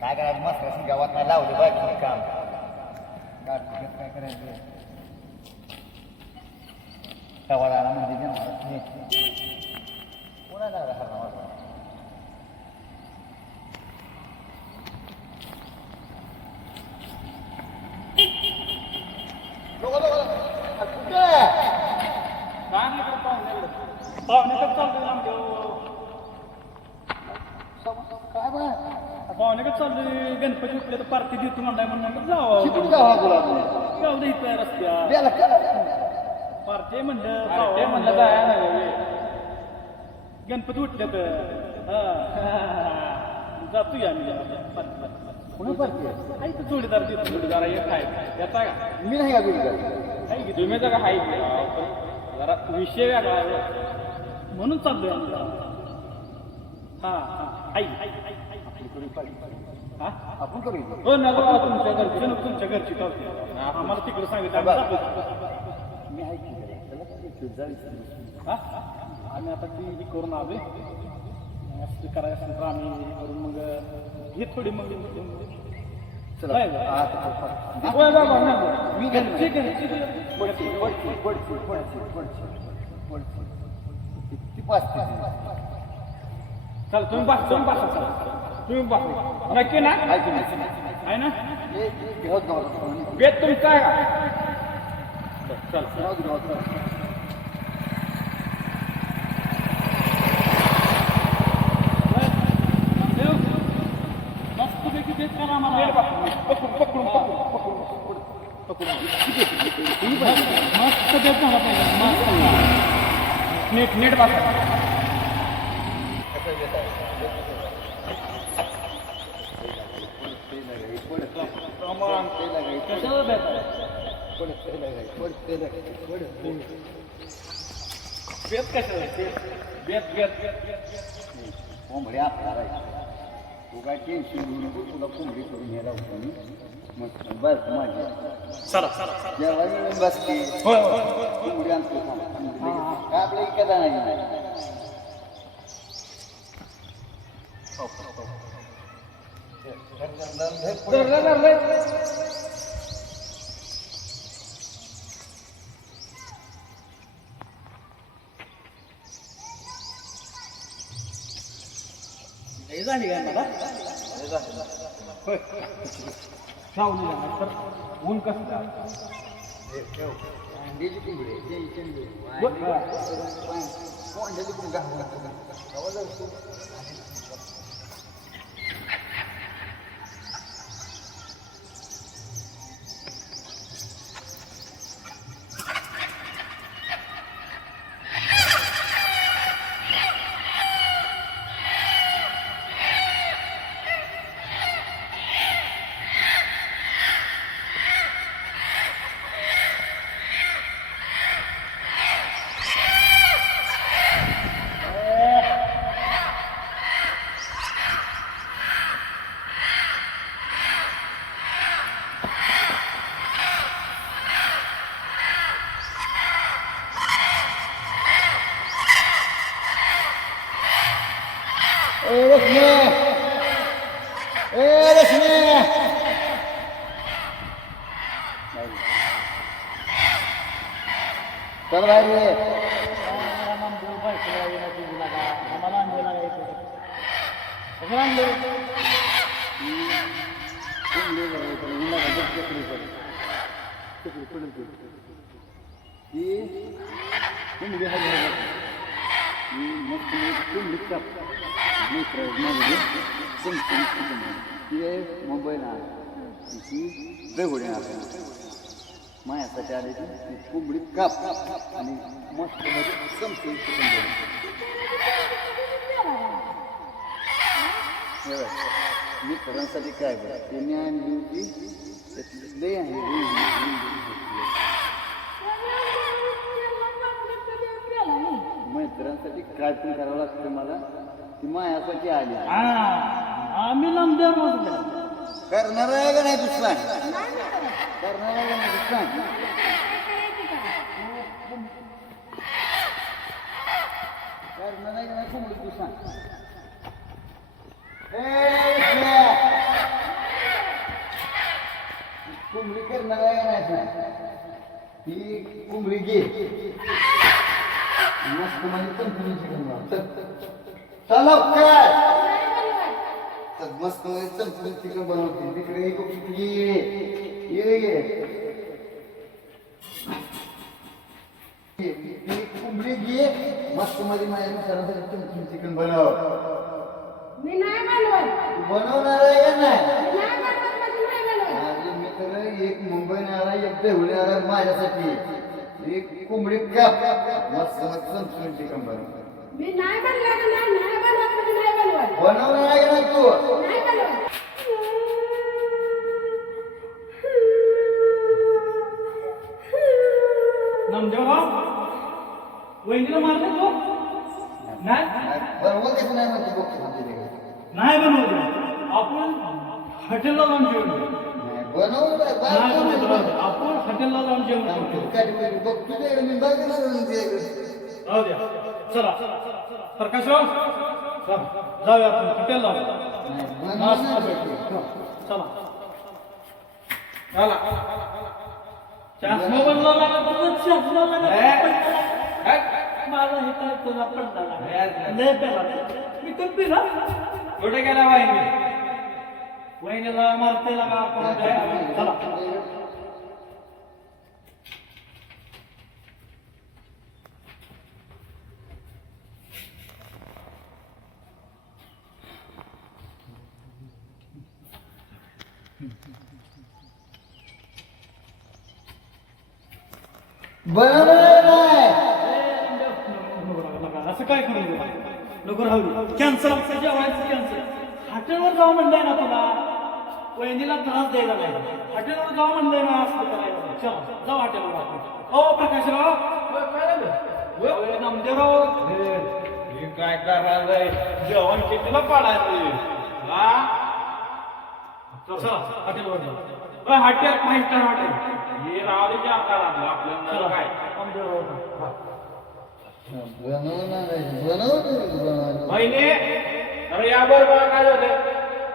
काय करायचं? मस्त गावात नाही लावली बायको काम. म्हणजे काय करायचं गावाला आला म्हणजे कोणाला आला हा नावाचा? पाहुण्याकडे पाहुण्याकडे आमच्या काय बा पाहुण्याकडे चाललोय. गणपती उठले तर पार्टी देतो म्हणलाय म्हणलं जावं. शिकून गावा बोला जाऊ दे इथं रस्त्यात याला काय पार्टी म्हणलं पाहुणे म्हणलं जाया नाही गणपती उठले तर जातो या मी कुणी पाहिजे आहे? तर जोडीदार देतो? जोडीदार एक आहे. येता का? मी नाही का गुरु आहे की? तुम्ही जरा हाय की जरा विषय वेगळा आहे. म्हणून चाललोय आम्ही. हा हा. हा आपण करू. हो ना बाबा तुमच्या घरची ना तुमच्या घरची पावती आम्हाला तिकडे सांगितलं आम्ही जातो. मी आहे की. हा? आम्ही आता ती ही करून आलोय असं करायचं असेल तर आम्ही हे करून मग हे थोडी मग चला. नाही बा. आता पप्पा. होय बाबा नाही. मी घरी घरची घरची पडची, पडची, पडची, पडची, पडची, पडची. ती पाचते. चल तुम्ही बस तुम्ही बसा. तुम्ही बसा. नक्की ना? आहे ना. बेत तुमचा आहे का? चल. मस्तपैकी बेत करा आम्हाला. पकडून पकडून पकडून पकडून. मस्त बेत झाला पाहिजे. मस्त. नीट नीट बसा. कोंबड्या ते लागाय, ते ते ते कोंबडी तू काय टेन्शन घेऊ नको तुला कोंबडी करून घ्यायला होतो मी मग बस माझी जेव्हा बसते कोंबडी आणतो काय आपल्या इकडे नाही. झाली का मला होय सावली लागणार तर ऊन कसं काय? अंड्याची कोंबडी आहे, ते इथे नाही. बरं. कोंबड्याची पण घालून लागतं. तेव्हा जर तू- ए रश्मी ए रश्मी चल बाहेर ये मोबाईल बेघोडे माझ्यासाठी आले ती कोंबडी काप आणि मस्त मध्ये समजून चिकन मित्रांसाठी काय बरं त्यांनी आणली होती लय आहे लय, लय, लय, लय. मित्रांसाठी काय पण करावं लागतं मला. ती मायासाठी आली. आम्ही लांबद्या रोज करणार आहे का नाही दुसरा? करणार आहे का नाही दुसरा? करणार आहे का नाही कोंबडी दुसरा करणार आहे का नाही सांग? ही कोंबडी घे. चालव काय तर मस्त चमचमीत चिकन बनवते. तिकडे एक ये ये कोंबडी घे. मस्त मध्ये माझ्या मित्रांसाठी चमचमीत चिकन बनव. मी नाही बनवत. बनवणार आहे का नाही? मित्र एक मुंबई आला एक देवळी आला माझ्यासाठी. एक कोंबडी काप मस्त मस्त चिकन बनव मी नाही बनलं का नाही बनवत म्हणजे नाही बनवत. बनवणार आहे नाही तू. नाही बनवत. नामदेवराव वहिनीला मारले तू? नाही? बनवत कसं नाही म्हणते बघतो तुमच्या तिकडे. नाही बनवलं आपण हॉटेलला जाऊन बनवलं. बनवलं. आपण बघ तुझ्याकडे मी द्या चला प्रकाशराव जाऊया आपण हॉटेलला चला चला चष्मा बनला चष्मा माझा हे काय तुला पडला लागा पेला मी तर पिला कुठे गेला वाहिनी वहिनीला मारते लागा आपण चला. आहे. नाही असं काय करू नका. राहू जेवायचं कॅन्सल हॉटेलवर जाऊ म्हणलंय ना तुला. वहिनीला त्रास द्यायला नाही हॉटेलवर जाऊ म्हणलंय ना असं करायला नाही. चला जाऊ हॉटेलवर. ओ प्रकाशराव. ओय, नामदेवराव. हे काय करायचंय जेवण कितीला पाडायचं हा? चला हॉटेलवर जाऊ. हॉटेल फाईव्ह स्टार हॉटेल हे रावरीच्या आकारात आपल्याला चला. काय? हा. बनवलं महिने अरे या बरं बघा काय झालं.